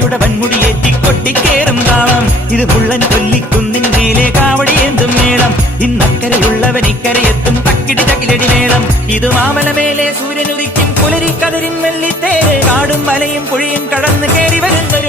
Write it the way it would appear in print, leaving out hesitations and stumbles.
കാളയുടെ വൻമുടിയേറ്റി കൊട്ടിക്കേറും താളം. ഇത് മുള്ളൻ കൊല്ലിക്കുന്നിൻ മേലെ കാവടിയേന്തും മേളം. ഇന്നക്കരയുള്ളവൻ ഇക്കരയെത്തും തക്കിടി തകിലടി മേളം. ഇത് മാമലമേലെ സൂര്യനുദിക്കും പുലരിക്കതിരിൻ വെള്ളിത്തേര്. കാടും മലയും പുഴയും കടന്ന് കയറി വരുന്ന